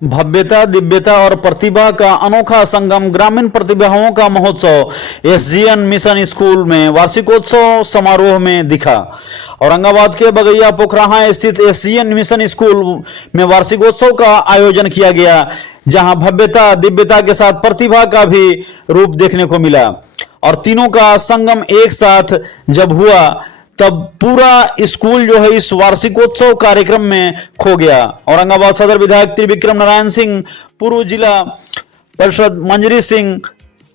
भव्यता, दिव्यता और प्रतिभा का अनोखा संगम ग्रामीण प्रतिभाओं का महोत्सव एसजीएन मिशन स्कूल में वार्षिकोत्सव समारोह में दिखा। औरंगाबाद के बगैया पोखराहा स्थित एसजीएन मिशन स्कूल में वार्षिकोत्सव का आयोजन किया गया, जहां भव्यता, दिव्यता के साथ प्रतिभा का भी रूप देखने को मिला और तीनों का संगम एक साथ जब हुआ तब पूरा स्कूल जो है इस वार्षिकोत्सव कार्यक्रम में खो गया। औरंगाबाद सदर विधायक त्रिविक्रम नारायण सिंह, पूर्व जिला परिषद मंजरी सिंह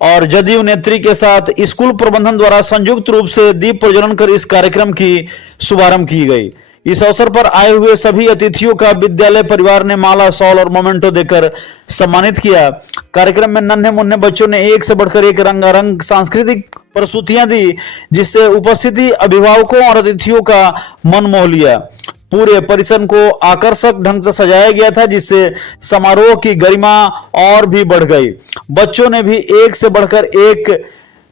और जदयू नेत्री के साथ स्कूल प्रबंधन द्वारा संयुक्त रूप से दीप प्रज्वलन कर इस कार्यक्रम की शुभारंभ की गई। इस अवसर पर आए हुए सभी अतिथियों का विद्यालय परिवार ने माला, शॉल और मोमेंटो देकर सम्मानित किया। कार्यक्रम में नन्हे मुन्ने बच्चों ने एक से बढ़कर एक रंगारंग सांस्कृतिक प्रस्तुतियां दी, जिससे उपस्थिति अभिभावकों और अतिथियों का मन मोह लिया। पूरे परिसर को आकर्षक ढंग से सजाया गया था, जिससे समारोह की गरिमा और भी बढ़ गई। बच्चों ने भी एक से बढ़कर एक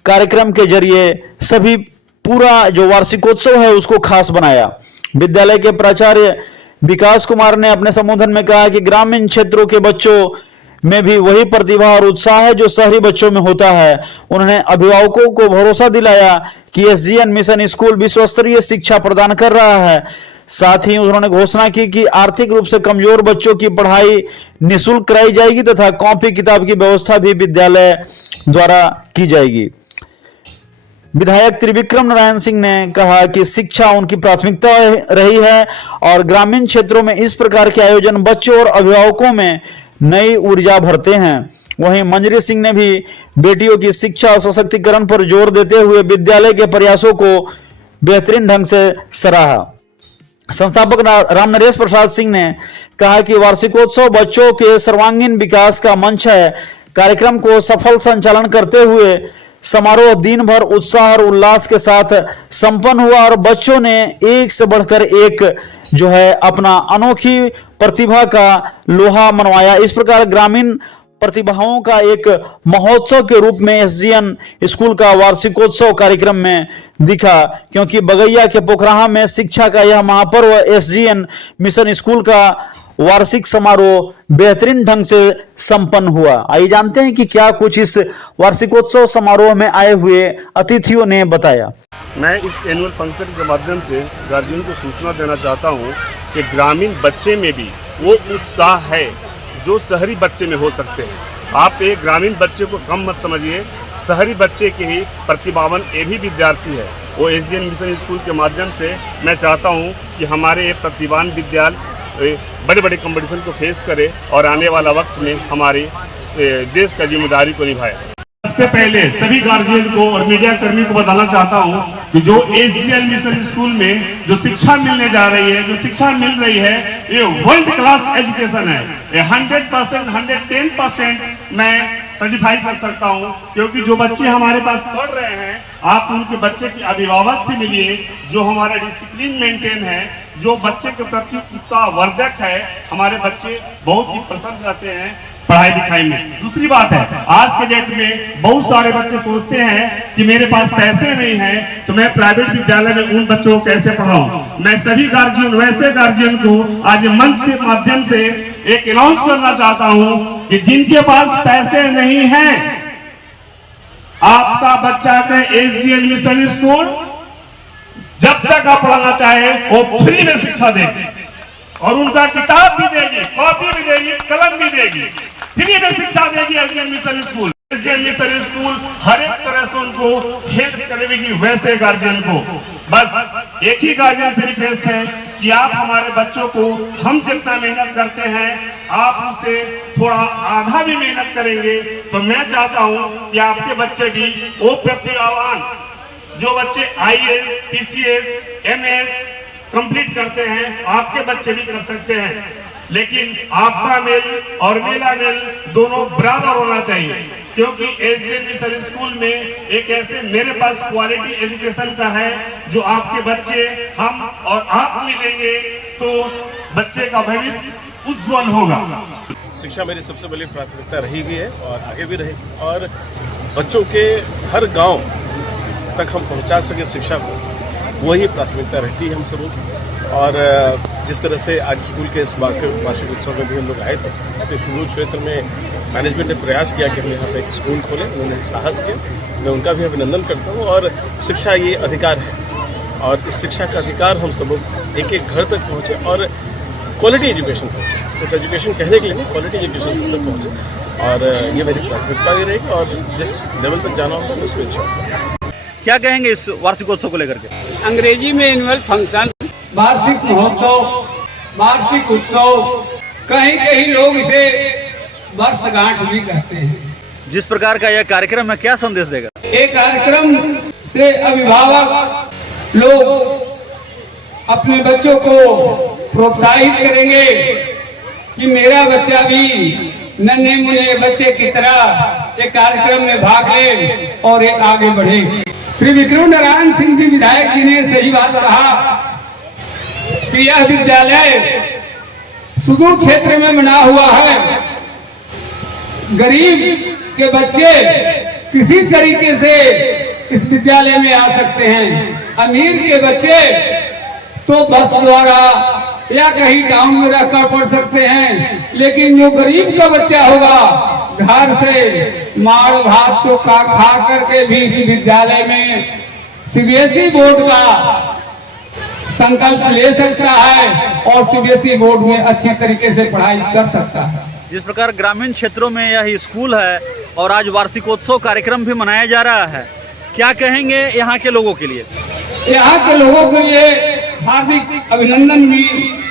कार्यक्रम के जरिए सभी पूरा जो वार्षिकोत्सव है उसको खास बनाया। विद्यालय के प्राचार्य विकास कुमार ने अपने संबोधन में कहा कि ग्रामीण क्षेत्रों के बच्चों में भी वही प्रतिभा और उत्साह है जो शहरी बच्चों में होता है। उन्होंने अभिभावकों को भरोसा दिलाया कि एसजीएन मिशन स्कूल विश्व स्तरीय शिक्षा प्रदान कर रहा है। साथ ही उन्होंने घोषणा की कि आर्थिक रूप से कमजोर बच्चों की पढ़ाई निःशुल्क कराई जाएगी तथा कॉपी किताब की व्यवस्था भी विद्यालय द्वारा की जाएगी। विधायक त्रिविक्रम नारायण सिंह ने कहा कि शिक्षा उनकी प्राथमिकता रही है और ग्रामीण क्षेत्रों में इस प्रकार के आयोजन बच्चों और अभिभावकों में नई ऊर्जा भरते हैं। वहीं मंजरी सिंह ने भी बेटियों की शिक्षा और सशक्तिकरण पर जोर देते हुए विद्यालय के प्रयासों को बेहतरीन ढंग से सराहा। संस्थापक राम नरेश प्रसाद सिंह ने कहा कि वार्षिकोत्सव बच्चों के सर्वांगीण विकास का मंच है। कार्यक्रम को सफल संचालन करते हुए समारोह दिन भर उत्साह और उल्लास के साथ संपन्न हुआ और बच्चों ने एक से बढ़कर एक जो है अपना अनोखी प्रतिभा का लोहा मनवाया। इस प्रकार ग्रामीण प्रतिभाओं का एक महोत्सव के रूप में एसजीएन स्कूल का वार्षिकोत्सव कार्यक्रम में दिखा, क्योंकि बगैया के पोखराहा में शिक्षा का यह महापर्व एसजीएन मिशन स्कूल का वार्षिक समारोह बेहतरीन ढंग से संपन्न हुआ। आइए जानते हैं कि क्या कुछ इस वार्षिकोत्सव समारोह में आए हुए अतिथियों ने बताया। मैं इस एनुअल फंक्शन के माध्यम से गार्जियन को सूचना देना चाहता हूं कि ग्रामीण बच्चे में भी वो उत्साह है जो शहरी बच्चे में हो सकते हैं। आप एक ग्रामीण बच्चे को कम मत समझिए, शहरी बच्चे के ही प्रतिभावान ये भी विद्यार्थी है। वो एसजीएन मिशन स्कूल के माध्यम से मैं चाहता हूँ कि हमारे ये प्रतिभावान विद्यालय बड़े बड़े कंपटीशन को फेस करे और आने वाला वक्त में हमारी देश का जिम्मेदारी को निभाए। सबसे पहले सभी गार्जियन को और मीडिया कर्मी को बताना चाहता हूं कि जो एसजीएन मिशन स्कूल में जो शिक्षा मिलने जा रही है, जो शिक्षा मिल रही है, ये वर्ल्ड क्लास एजुकेशन है। ये 100%, 110% मैं सर्टिफाई कर सकता हूं, क्योंकि जो बच्चे हमारे पास पढ़ रहे हैं, आप उनके बच्चे के अभिभावक से मिलिए, जो हमारा डिसिप्लिन मेंटेन है, जो बच्चे के प्रति उत्साहवर्धक है, हमारे बच्चे बहुत ही प्रसन्न रहते हैं पढ़ाई लिखाई में। दूसरी बात है, आज के डेट में बहुत सारे बच्चे सोचते हैं कि मेरे पास पैसे नहीं हैं तो मैं प्राइवेट विद्यालय में उन बच्चों को कैसे पढ़ाऊं। मैं सभी गार्जियन, वैसे गार्जियन को आज मंच के माध्यम से एक अनाउंस करना चाहता हूं कि जिनके पास पैसे नहीं हैं, आपका बच्चा का एसजीएन मिशन स्कूल जब तक आप पढ़ाना चाहे वो फ्री में शिक्षा देगी और उनका किताब भी देगी, कॉपी भी देगी, कलम भी देगी, फ्री में शिक्षा देगी एसजीएन मिशन स्कूल। एसजीएन मिशन स्कूल हर एक तरह से उनको हेल्प करेगी, वैसे गार्जियन को। बस एक ही गार्जियन से रिक्वेस्ट है कि आप हमारे बच्चों को, हम जितना मेहनत करते हैं, आप उससे थोड़ा आधा भी मेहनत करेंगे तो मैं चाहता हूं कि आपके बच्चे भी वो प्रतिभावान, जो बच्चे आईएएस, पीसीएस, एमएस कंप्लीट करते हैं, आपके बच्चे भी कर सकते हैं। लेकिन आपका मेल और मेरा मेल दोनों बराबर होना चाहिए, क्योंकि एसजीएन मिशन स्कूल में एक ऐसे मेरे पास क्वालिटी एजुकेशन का है जो आपके बच्चे, हम और आप मिलेंगे तो बच्चे का भविष्य उज्जवल होगा। शिक्षा मेरी सबसे बड़ी प्राथमिकता रही भी है और आगे भी रहेगी, और बच्चों के हर गांव तक हम पहुंचा सके शिक्षा को, वही प्राथमिकता रहती है हम सबों की। और जिस तरह से आज स्कूल के इस वार्षिक उत्सव में भी हम लोग आए थे, तो इस रूल क्षेत्र में मैनेजमेंट ने प्रयास किया कि हम यहाँ पे एक स्कूल खोलें। उन्होंने साहस किया, मैं उनका भी अभिनंदन करता हूँ। और शिक्षा ये अधिकार है, और इस शिक्षा का अधिकार हम सब लोग एक एक घर तक पहुँचे और क्वालिटी एजुकेशन पहुँचे। सिर्फ एजुकेशन कहने के लिए नहीं, क्वालिटी एजुकेशन सब तक पहुँचे। और ये मेरी प्राथमिकता भी रहेगी, और जिस लेवल तक जाना होगा मैं उसको इंश्योर। क्या कहेंगे इस वार्षिकोत्सव को लेकर के? अंग्रेजी में एनुअल फंक्शन, वार्षिक महोत्सव, वार्षिक उत्सव, कहीं कहीं लोग इसे वर्षगांठ भी कहते हैं। जिस प्रकार का यह कार्यक्रम है, क्या संदेश देगा? एक कार्यक्रम से अभिभावक लोग अपने बच्चों को प्रोत्साहित करेंगे कि मेरा बच्चा भी नन्हे मुन्ने बच्चे की तरह एक कार्यक्रम में भाग ले और एक आगे बढ़े। श्री विक्रम नारायण सिंह जी विधायक जी ने सही बात कहा कि यह विद्यालय सुदूर क्षेत्र में बना हुआ है। गरीब के बच्चे किसी तरीके से इस विद्यालय में आ सकते हैं। अमीर के बच्चे तो बस द्वारा या कहीं टाउन में रहकर पढ़ सकते हैं, लेकिन जो गरीब का बच्चा होगा घर से मार भात चोखा खा करके भी इस विद्यालय में सीबीएसई बोर्ड का संकल्प ले सकता है और सीबीएसई बोर्ड में अच्छी तरीके से पढ़ाई कर सकता है। जिस प्रकार ग्रामीण क्षेत्रों में यह स्कूल है और आज वार्षिकोत्सव कार्यक्रम भी मनाया जा रहा है, क्या कहेंगे यहाँ के लोगों के लिए? यहाँ के लोगों के लिए हार्दिक अभिनंदन भी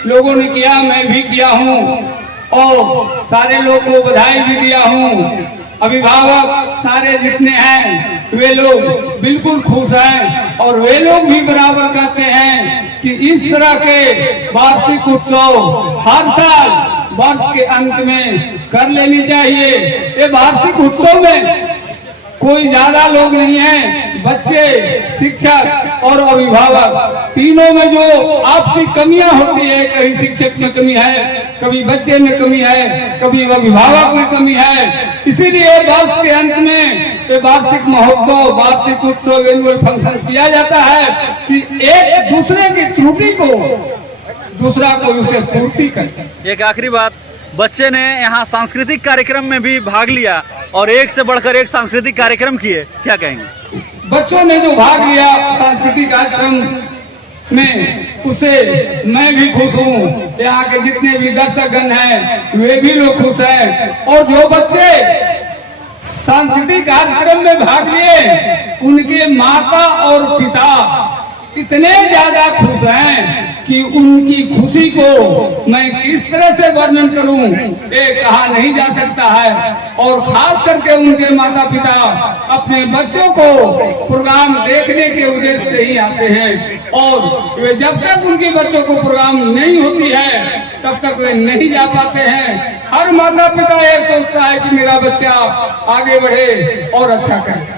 लोगों ने किया, मैं भी किया हूँ और सारे लोग को बधाई भी दिया हूँ। अभिभावक सारे जितने हैं वे लोग बिल्कुल खुश हैं और वे लोग भी बराबर कहते हैं कि इस तरह के वार्षिक उत्सव हर साल वर्ष के अंत में कर लेनी चाहिए। ये वार्षिक उत्सव में कोई ज्यादा लोग नहीं है, बच्चे, शिक्षक और अभिभावक तीनों में जो आपसी कमियां होती है, कहीं शिक्षक में कमी है, कभी बच्चे में कमी है, कभी अभिभावक में कमी है। इसीलिए वर्ष के अंत में ये वार्षिक महोत्सव, वार्षिक उत्सव, एनुअल फंक्शन किया जाता है कि एक दूसरे की त्रुटि को दूसरा कोई उसे पूर्ति करे। एक आखिरी बात, बच्चे ने यहाँ सांस्कृतिक कार्यक्रम में भी भाग लिया और एक से बढ़कर एक सांस्कृतिक कार्यक्रम किए, क्या कहेंगे? बच्चों ने जो भाग लिया सांस्कृतिक कार्यक्रम में, उससे मैं भी खुश हूँ। यहाँ के जितने भी दर्शकगण हैं वे भी लोग खुश हैं और जो बच्चे सांस्कृतिक कार्यक्रम में भाग लिए उनके माता और पिता इतने ज्यादा खुश हैं कि उनकी खुशी को मैं किस तरह से वर्णन करूं, ये कहा नहीं जा सकता है। और खास करके उनके माता पिता अपने बच्चों को प्रोग्राम देखने के उद्देश्य से ही आते हैं और वे जब तक उनके बच्चों को प्रोग्राम नहीं होती है तब तक वे नहीं जा पाते हैं। हर माता पिता ये सोचता है कि मेरा बच्चा आगे बढ़े और अच्छा करे।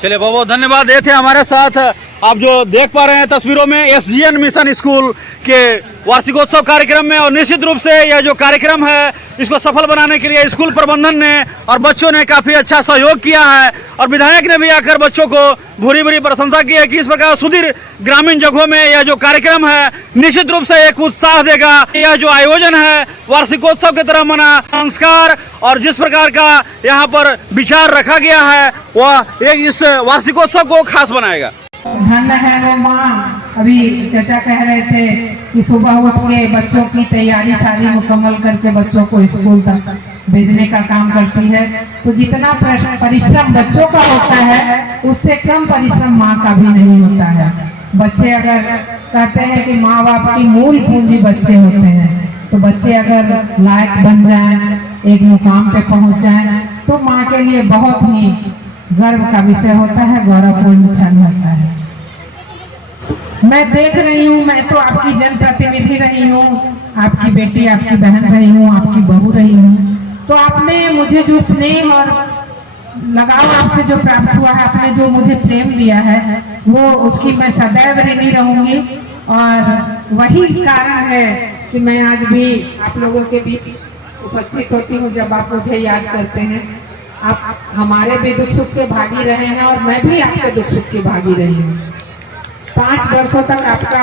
चलिए बहुत बहुत धन्यवाद। ये थे हमारे साथ, आप जो देख पा रहे हैं तस्वीरों में, एसजीएन मिशन स्कूल के वार्षिकोत्सव कार्यक्रम में। और निश्चित रूप से यह जो कार्यक्रम है इसको सफल बनाने के लिए स्कूल प्रबंधन ने और बच्चों ने काफ़ी अच्छा सहयोग किया है और विधायक ने भी आकर बच्चों को भूरी भूरी प्रशंसा की है कि इस प्रकार सुदूर ग्रामीण जगहों में यह जो कार्यक्रम है निश्चित रूप से एक उत्साह देगा। यह जो आयोजन है वार्षिकोत्सव की तरह मना संस्कार और जिस प्रकार का यहाँ पर विचार रखा गया है वह एक इस वार्षिकोत्सव को खास बनाएगा। धन्य है वो माँ, अभी चाचा कह रहे थे कि सुबह उठ के बच्चों की तैयारी सारी मुकम्मल करके बच्चों को स्कूल तक भेजने का काम करती है। तो जितना परिश्रम बच्चों का होता है उससे कम परिश्रम माँ का भी नहीं होता है। बच्चे अगर कहते हैं कि माँ बाप की मूल पूंजी बच्चे होते हैं, तो बच्चे अगर लायक बन जाएं, एक मुकाम पे पहुँच जाएं, तो माँ के लिए बहुत ही गर्व का विषय होता है, गौरवपूर्ण क्षण होता है। मैं देख रही हूँ, मैं तो आपकी जनप्रतिनिधि रही हूँ, आपकी बेटी, आपकी बहन रही हूँ, आपकी बहू रही हूँ, तो आपने मुझे जो स्नेह और लगाव आपसे जो प्राप्त हुआ है, आपने जो मुझे प्रेम दिया है, वो उसकी मैं सदैव ऋणी रहूंगी। और वही कारण है कि मैं आज भी आप लोगों के बीच उपस्थित होती हूँ जब आप मुझे याद करते हैं। आप हमारे भी दुख सुख के भागी रहे हैं और मैं भी आपके दुख सुख की भागी रही हूँ। 5 वर्षों तक आपका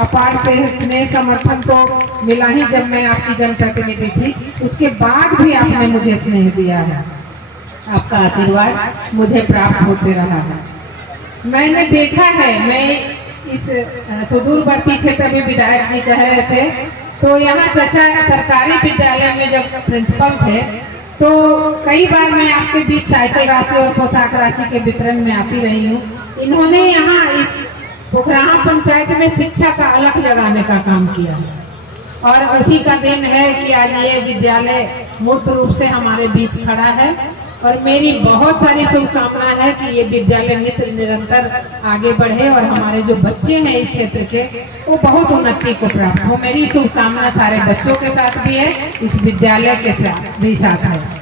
अपार से स्नेह समर्थन तो मिला ही जब मैं आपकी जनप्रतिनिधि थी, उसके बाद भी आपने मुझे स्नेह दिया है, आपका आशीर्वाद मुझे प्राप्त होते रहा है। मैंने देखा है, मैं इस सुदूरवर्ती क्षेत्र में विधायक जी कह रहे थे, तो यहाँ चचा सरकारी विद्यालय में जब प्रिंसिपल थे तो कई बार मैं आपके बीच साइकिल राशि और पोशाक राशि के वितरण में आती रही हूँ। इन्होंने यहाँ इस पोखराहा पंचायत में शिक्षा का अलग जगाने का काम किया और उसी का दिन है कि आज ये विद्यालय मूर्त रूप से हमारे बीच खड़ा है और मेरी बहुत सारी शुभकामनाएं है कि ये विद्यालय निरंतर आगे बढ़े और हमारे जो बच्चे हैं इस क्षेत्र के वो बहुत उन्नति को प्राप्त हो। मेरी शुभकामना सारे बच्चों के साथ भी है, इस विद्यालय के साथ भी साथ है।